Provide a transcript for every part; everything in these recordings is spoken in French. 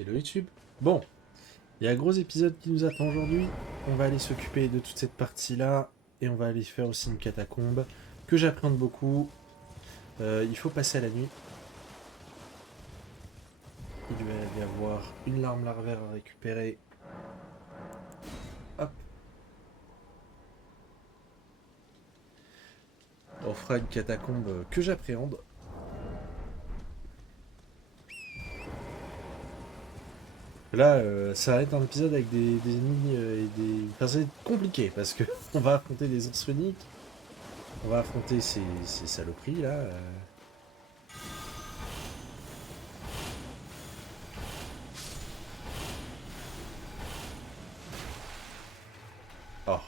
Hello YouTube. Bon, il y a un gros épisode qui nous attend aujourd'hui. On va aller s'occuper de toute cette partie-là et on va aller faire aussi une catacombe que j'appréhende beaucoup. Il faut passer à la nuit. Il va y avoir une larme larvaire à récupérer. Hop, on fera une catacombe que j'appréhende. Là, ça va être un épisode avec des ennemis et des... Enfin, ça va être compliqué parce que on va affronter des ours phoniques. On va affronter ces saloperies là. Oh,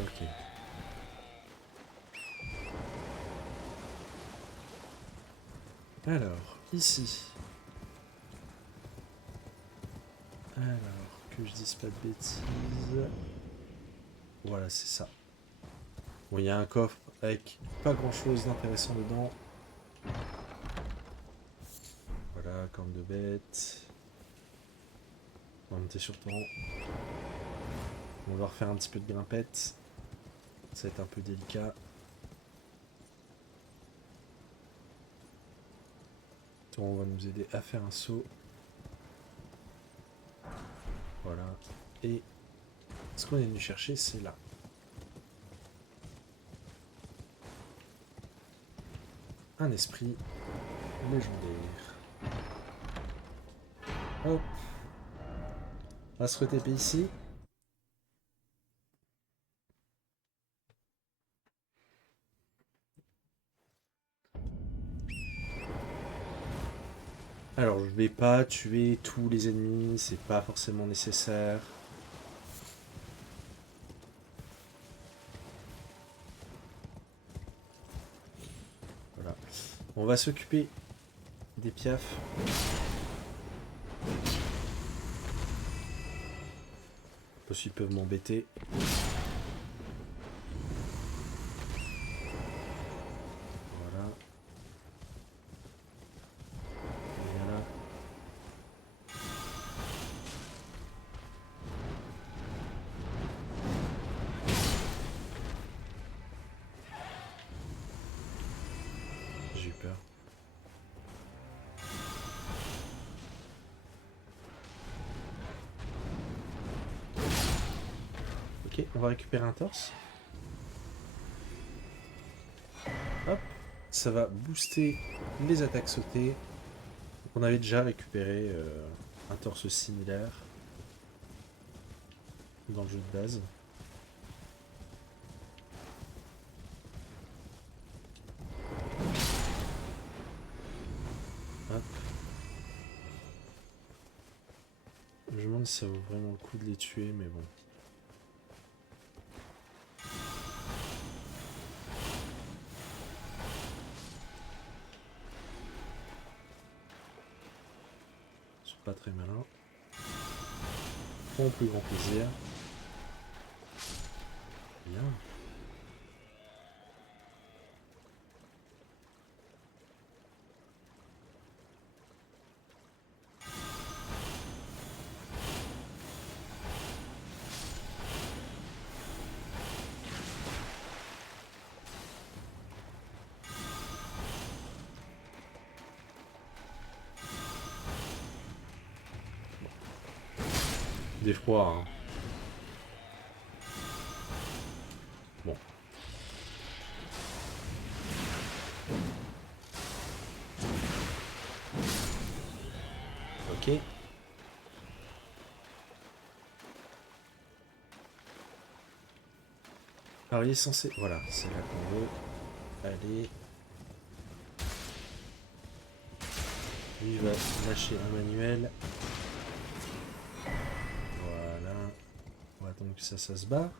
ok. Alors, ici. Alors, que je dise pas de bêtises. Voilà, c'est ça. Bon, il y a un coffre avec pas grand chose d'intéressant dedans. Voilà, corne de bête. On va monter sur temps. On va refaire un petit peu de grimpette. Ça va être un peu délicat. On va nous aider à faire un saut. Voilà. Et ce qu'on est venu chercher, c'est là. Un esprit légendaire. Hop. On va se retaper ici. Alors, je vais pas tuer tous les ennemis, c'est pas forcément nécessaire. Voilà. On va s'occuper des piafs. Parce qu'ils peuvent m'embêter. Voilà. Voilà. J'ai eu peur. Ok, on va récupérer un torse. Hop. Ça va booster les attaques sautées. Donc on avait déjà récupéré un torse similaire dans le jeu de base. Hop. Je me demande si ça vaut vraiment le coup de les tuer, mais bon. Ils sont pas très malins. Pour mon plus grand plaisir. Bien. D'effroi, hein. Bon. Ok. Alors il est censé... Voilà, c'est là qu'on veut. Allez. Lui va lâcher un manuel. Voilà. On va attendre que ça se barre.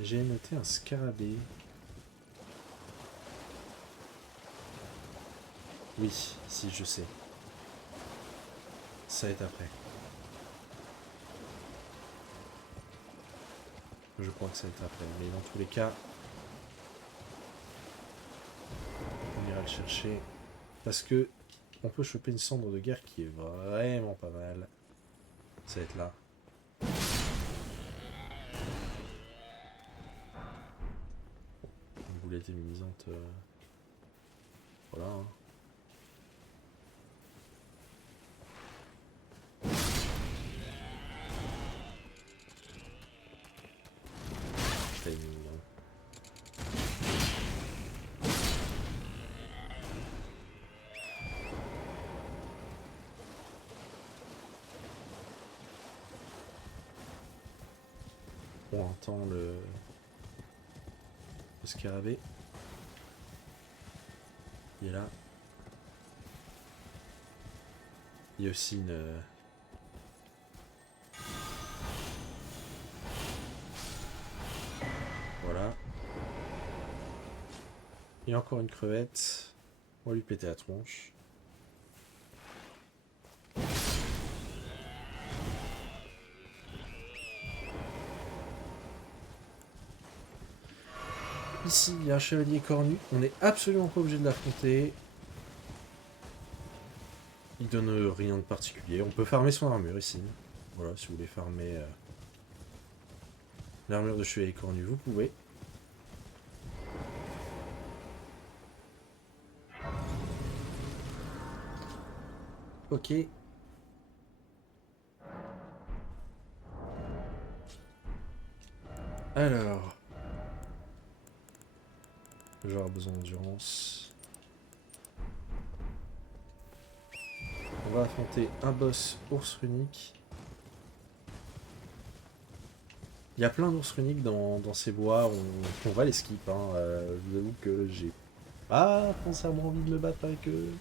J'ai noté un scarabée. Oui, si je sais. Ça va être après. Je crois que ça va être après. Mais dans tous les cas, on ira le chercher. Parce que on peut choper une cendre de guerre qui est vraiment pas mal. Ça va être là. Une boulette éminisante. Voilà. Hein. Timing, hein. On entend le scarabée. Il est là. Il y a aussi une... Voilà. Il y a encore une crevette. On va lui péter la tronche. Ici, il y a un chevalier cornu. On n'est absolument pas obligé de l'affronter. Il donne rien de particulier. On peut farmer son armure ici. Voilà, si vous voulez farmer l'armure de chevalier cornu, vous pouvez. Ok. Alors. J'aurai besoin d'endurance. On va affronter un boss ours runique. Il y a plein d'ours runiques dans ces bois. On va les skip. Hein. Je vous avoue que j'ai pas foncièrement envie de me battre avec eux.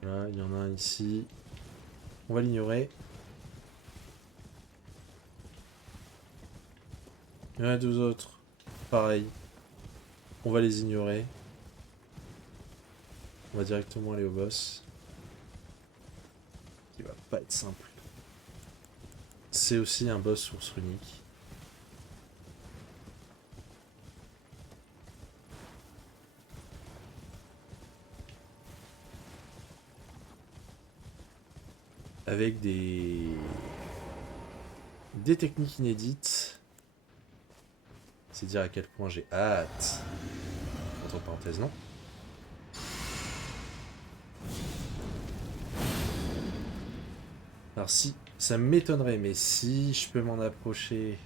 Voilà, il y en a un ici. On va l'ignorer. Il y en a deux autres. Pareil. On va les ignorer. On va directement aller au boss. Qui va pas être simple. C'est aussi un boss source unique. Avec des techniques inédites. C'est dire à quel point j'ai hâte. Entre parenthèses, non. Alors si, ça m'étonnerait, mais si je peux m'en approcher...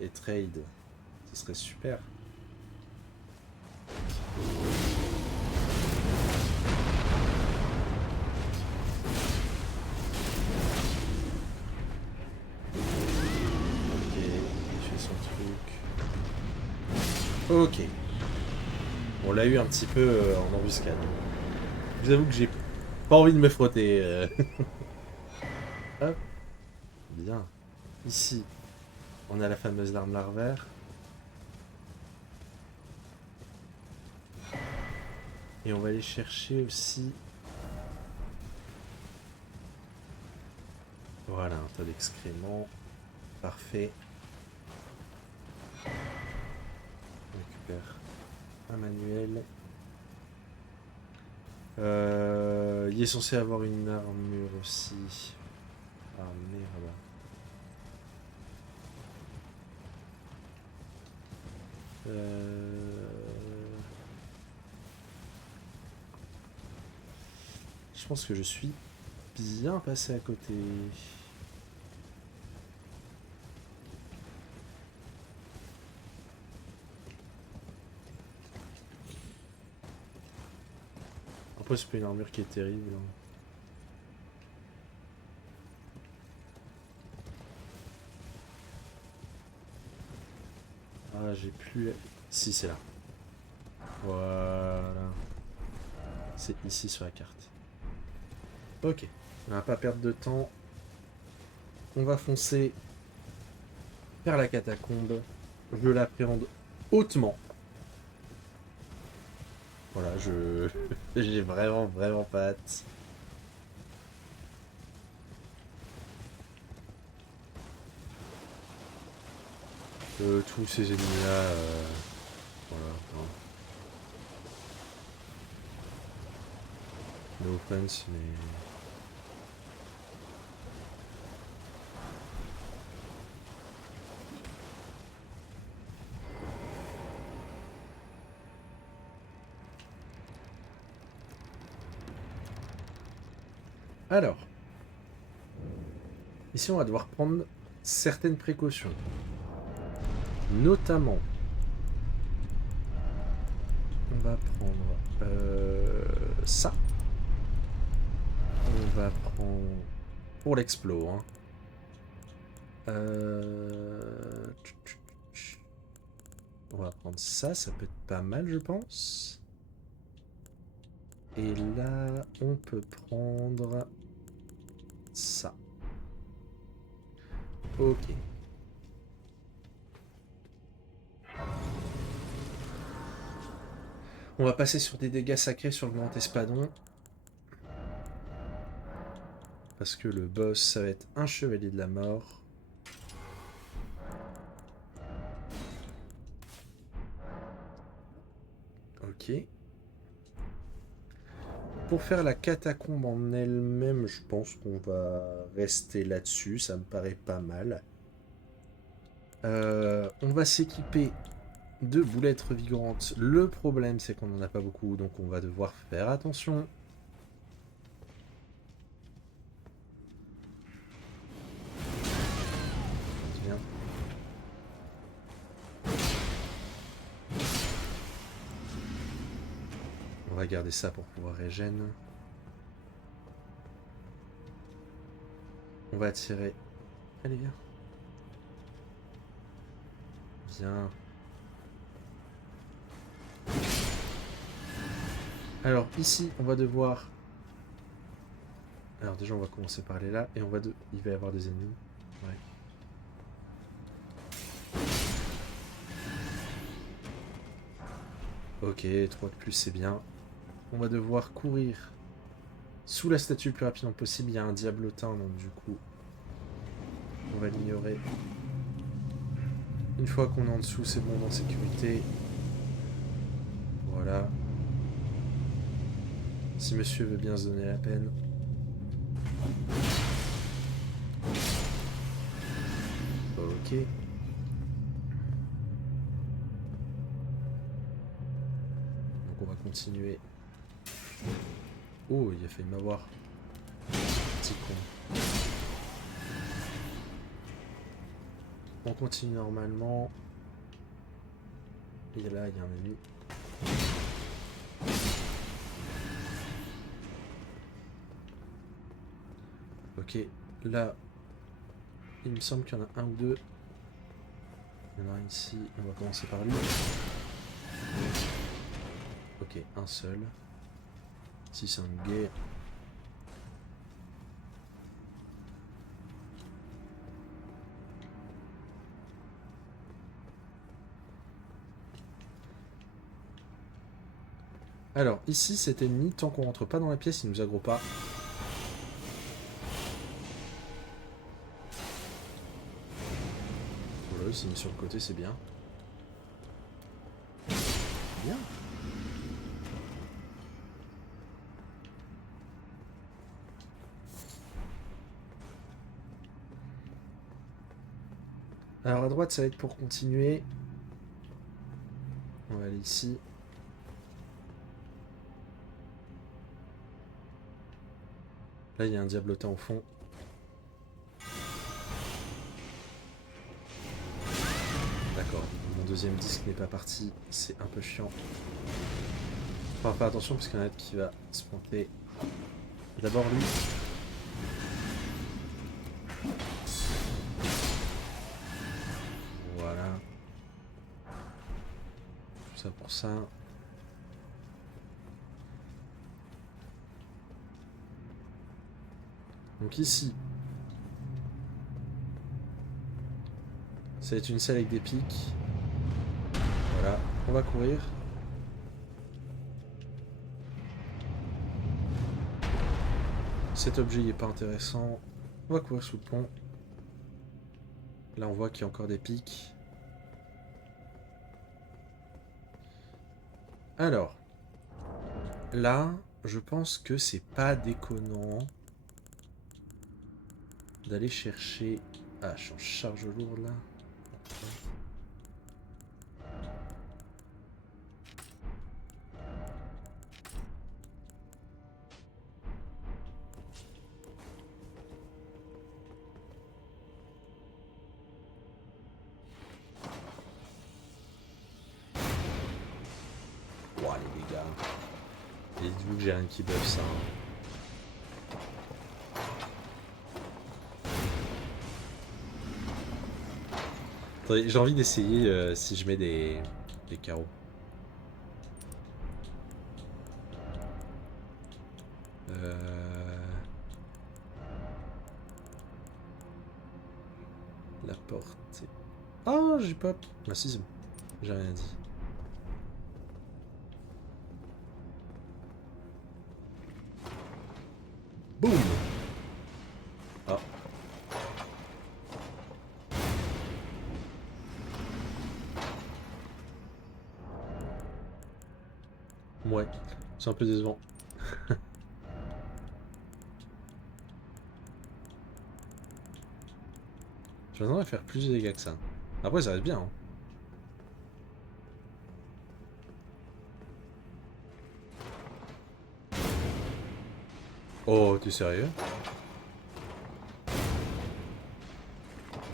Et trade, ce serait super. Ok, il fait son truc. Ok. On l'a eu un petit peu en embuscade. Je vous avoue que j'ai pas envie de me frotter. Hop. Bien. Ici, on a la fameuse larme larvaire. Et on va aller chercher aussi... Voilà, un tas d'excréments. Parfait. On récupère un manuel. Il est censé avoir une armure aussi. Ah merde. Je pense que je suis bien passé à côté. Après, c'est pas une armure qui est terrible. Hein. Ah, j'ai plus... Si, c'est là. Voilà. C'est ici sur la carte. Ok, on va pas perdre de temps. On va foncer vers la catacombe. Je l'appréhende hautement. Voilà, j'ai vraiment pas hâte. Tous ces ennemis-là, voilà. Hein. No offense, mais... Alors, ici on va devoir prendre certaines précautions. Notamment, on va prendre ça. On va prendre pour l'explo. Hein. On va prendre ça, ça peut être pas mal je pense. Et là, on peut prendre ça. Ok. On va passer sur des dégâts sacrés sur le grand espadon. Parce que le boss, ça va être un chevalier de la mort. Ok. Pour faire la catacombe en elle-même, je pense qu'on va rester là-dessus. Ça me paraît pas mal. On va s'équiper de boulettes revigorantes. Le problème, c'est qu'on n'en a pas beaucoup, donc on va devoir faire attention. Bien. On va garder ça pour pouvoir régène. On va tirer. Allez, viens. Bien. Alors, ici, on va devoir... Alors déjà, on va commencer par aller là, et on va il va y avoir des ennemis. Ouais. Ok, 3 de plus, c'est bien. On va devoir courir sous la statue le plus rapidement possible. Il y a un diablotin, donc du coup, on va l'ignorer. Une fois qu'on est en dessous, c'est bon, en sécurité. Voilà. Si monsieur veut bien se donner la peine. Ok. Donc on va continuer. Oh, il a failli m'avoir. Petit con. On continue normalement. Et là, il y a un ennemi. Ok, là, il me semble qu'il y en a un ou deux. Il y en a un ici, on va commencer par lui. Ok, un seul. Ici, c'est un guet. Alors, ici, cet ennemi, tant qu'on rentre pas dans la pièce, il nous aggro pas. Voilà, il s'est mis sur le côté, c'est bien. Bien. Alors, à droite, ça va être pour continuer. On va aller ici. Là, il y a un diablotin au fond. D'accord. Mon deuxième disque n'est pas parti. C'est un peu chiant. Faut faire attention parce qu'il y en a qui va se planter. D'abord lui. Voilà. Tout ça pour ça. Donc ici, ça va être une salle avec des pics. Voilà, on va courir. Cet objet il est pas intéressant. On va courir sous le pont. Là on voit qu'il y a encore des pics. Alors, là, je pense que c'est pas déconnant d'aller chercher... Ah, je suis en charge lourde là. Ouah, les dégâts. Et dites-vous que j'ai rien qui buff ça. Attendez, j'ai envie d'essayer si je mets des carreaux. La porte. Ah, j'ai pas. Ah si, c'est bon. J'ai rien dit. Boum. Ah. Ouais, c'est un peu décevant. Je m'attendais à faire plus de dégâts que ça. Après, ça reste bien. Hein. Oh, t'es sérieux?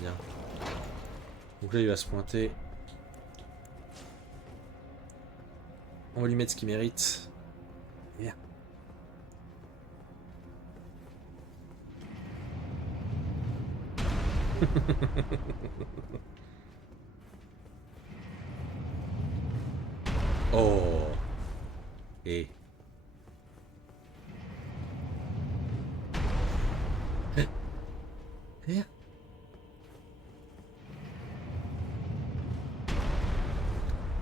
Bien. Donc là, il va se pointer. On va lui mettre ce qu'il mérite. Bien. Oh. Et... Bien.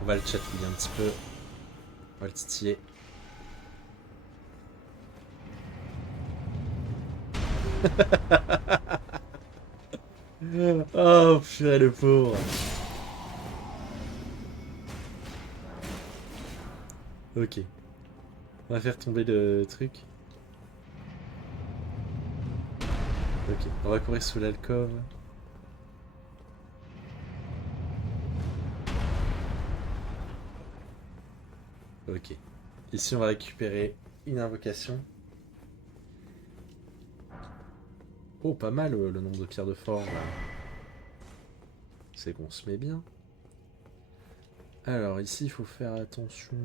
On va le chatouiller un petit peu. On va le titiller. Oh, purée le pauvre. Ok. On va faire tomber le truc. Ok, on va courir sous l'alcôve. Ok. Ici, on va récupérer une invocation. Oh, pas mal le nombre de pierres de forge. C'est qu'on se met bien. Alors, ici, il faut faire attention.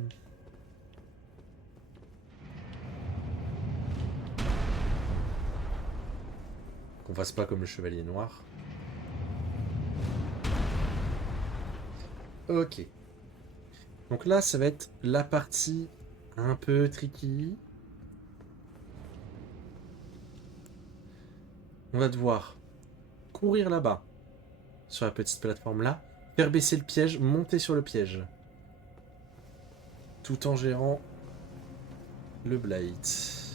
Qu'on fasse pas comme le chevalier noir. Ok. Donc là, ça va être la partie un peu tricky. On va devoir courir là-bas, sur la petite plateforme là, faire baisser le piège, monter sur le piège. Tout en gérant le blight.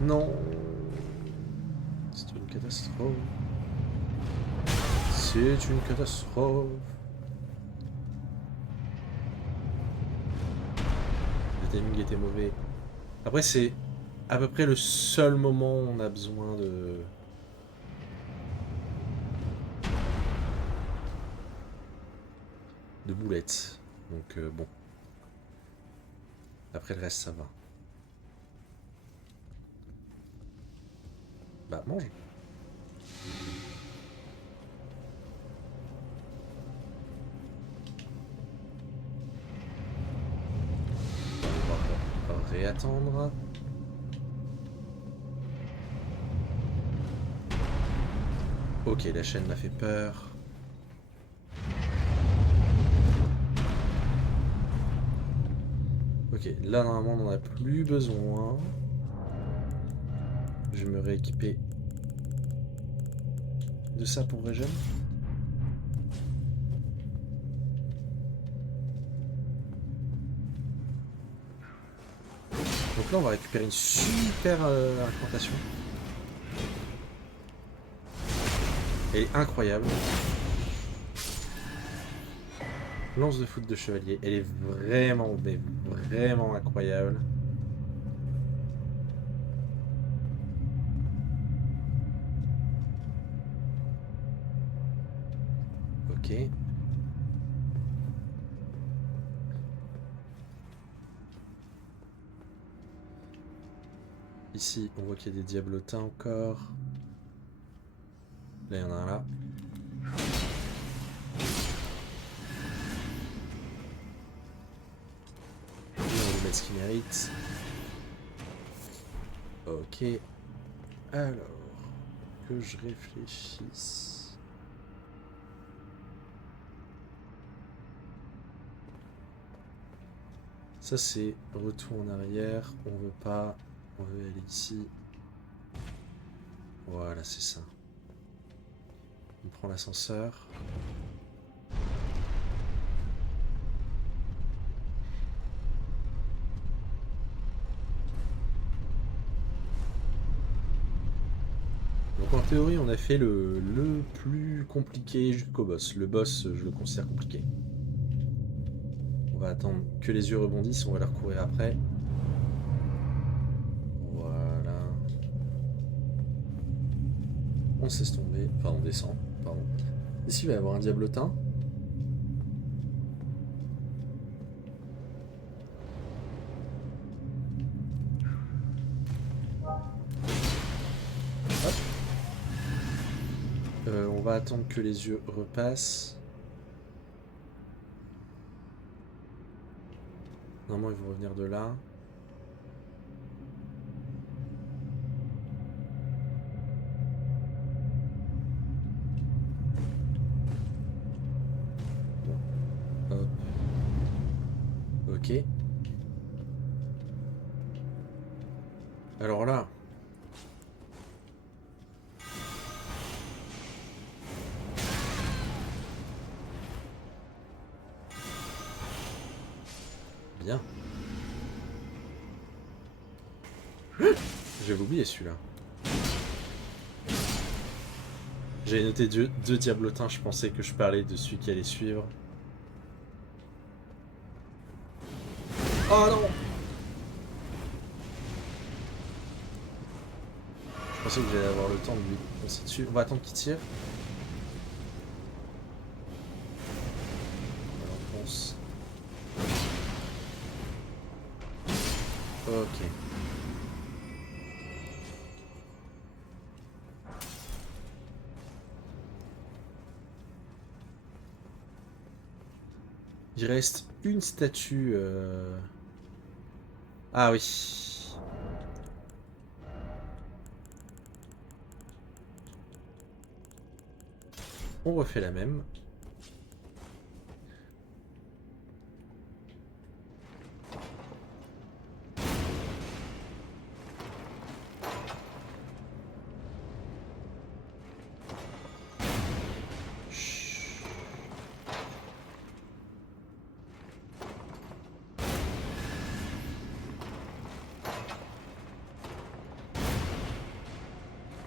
Non. C'est une catastrophe. C'est une catastrophe. Le timing était mauvais. Après, c'est à peu près le seul moment où on a besoin de boulettes. Donc, bon. Après, le reste, ça va. Bah, mange. On va réattendre. Ok, la chaîne m'a fait peur. Ok, Ok, là normalement on n'en a plus besoin. Je vais me rééquiper de ça pour régène. Donc là on va récupérer une super incantation. Elle est incroyable. Lance de foot de chevalier, elle est vraiment, mais vraiment incroyable. Ok. Ici, on voit qu'il y a des diablotins encore. Là, il y en a un là. Et on va lui mettre ce qu'il mérite. Ok. Alors, que je réfléchisse. Ça, c'est retour en arrière. On veut pas. On veut aller ici. Voilà, c'est ça. On prend l'ascenseur. Donc en théorie, on a fait le plus compliqué jusqu'au boss. Le boss, je le considère compliqué. On va attendre que les yeux rebondissent, on va leur courir après. Voilà. On cesse tomber. Enfin, on descend. Pardon. Ici, il va y avoir un diablotin. Hop. On va attendre que les yeux repassent. Normalement, ils vont revenir de là. Bon. Hop. Ok. Alors là. Bien. J'avais oublié celui-là. J'avais noté deux diablotins, je pensais que je parlais de celui qui allait suivre. Oh non! Je pensais que j'allais avoir le temps de lui foncer dessus. On va attendre qu'il tire. Alors, on fonce. Ok. Il reste une statue. Ah oui. On refait la même.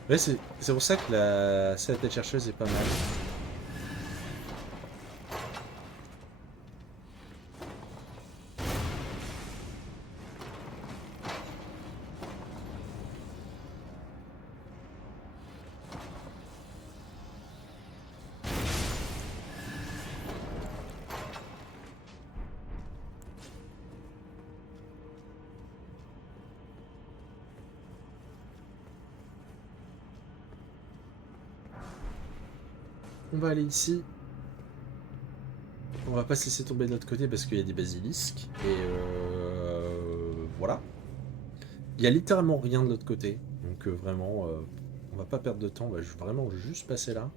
Ouais, c'est pour ça que la tête chercheuse est pas mal. On va aller ici. On va pas se laisser tomber de l'autre côté parce qu'il y a des basilisques. Et voilà. Il y a littéralement rien de l'autre côté. Donc vraiment, on va pas perdre de temps. On va vraiment juste passer là.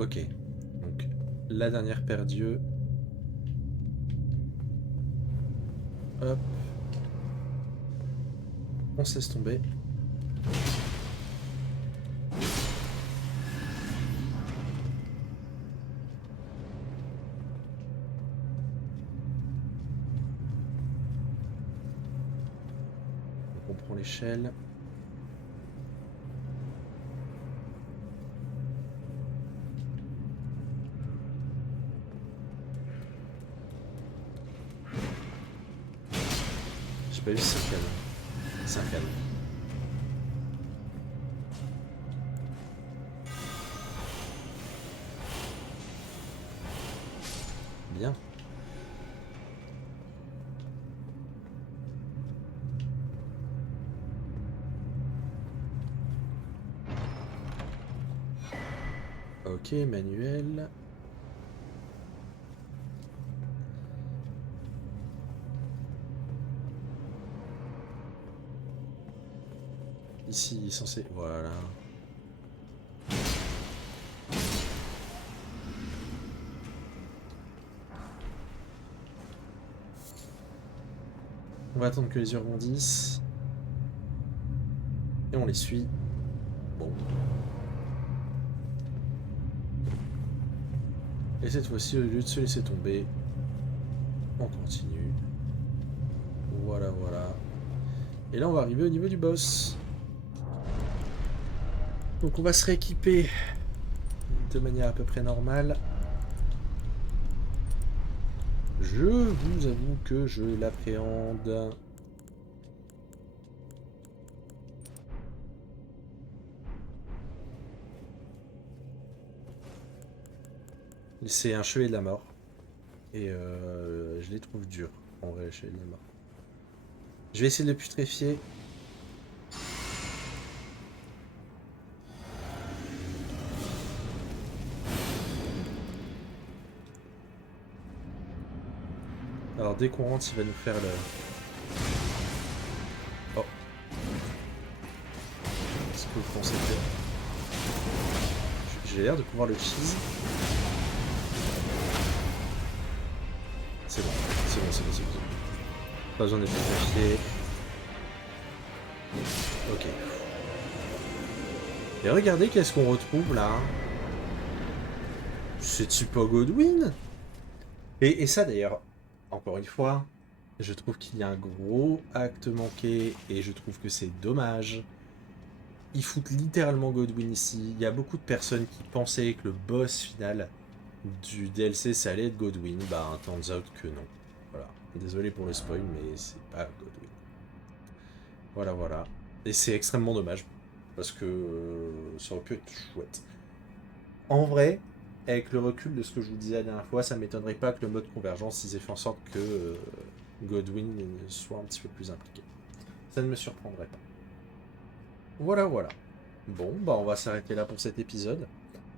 Ok. Donc, la dernière paire d'yeux. Hop. On se laisse tomber. Donc on prend l'échelle. J'ai pas vu si c'est un canon. C'est un canon. Bien. Ok, manuel. Ici, il est censé... Voilà. On va attendre que les yeux rebondissent. Et on les suit. Bon. Et cette fois-ci, au lieu de se laisser tomber, on continue. Voilà, voilà. Et là, on va arriver au niveau du boss. Donc on va se rééquiper de manière à peu près normale. Je vous avoue que je l'appréhende. C'est un chevalier de la mort. Et je les trouve durs, en vrai, le chevalier de la mort. Je vais essayer de le putréfier. Alors dès qu'on rentre, il va nous faire le... Oh. Est-ce que vous pensez que... J'ai l'air de pouvoir le cheese. C'est bon, c'est bon, c'est bon, c'est bon. Pas besoin de putréfier. Ok. Et regardez qu'est-ce qu'on retrouve là. C'est-tu pas Godwin? Et ça d'ailleurs, encore une fois, je trouve qu'il y a un gros acte manqué et je trouve que c'est dommage. Ils foutent littéralement Godwin ici. Il y a beaucoup de personnes qui pensaient que le boss final du DLC ça allait être Godwin. Bah, turns out que non. Voilà. Désolé pour le spoil, mais c'est pas Godwin. Voilà, voilà. Et c'est extrêmement dommage. Parce que ça aurait pu être chouette. En vrai, avec le recul de ce que je vous disais la dernière fois, ça m'étonnerait pas que le mode convergence ils aient fait en sorte que Godwin soit un petit peu plus impliqué. Ça ne me surprendrait pas. Voilà, voilà. Bon, bah on va s'arrêter là pour cet épisode.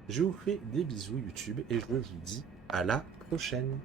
Je vous fais des bisous YouTube et je vous dis à la prochaine.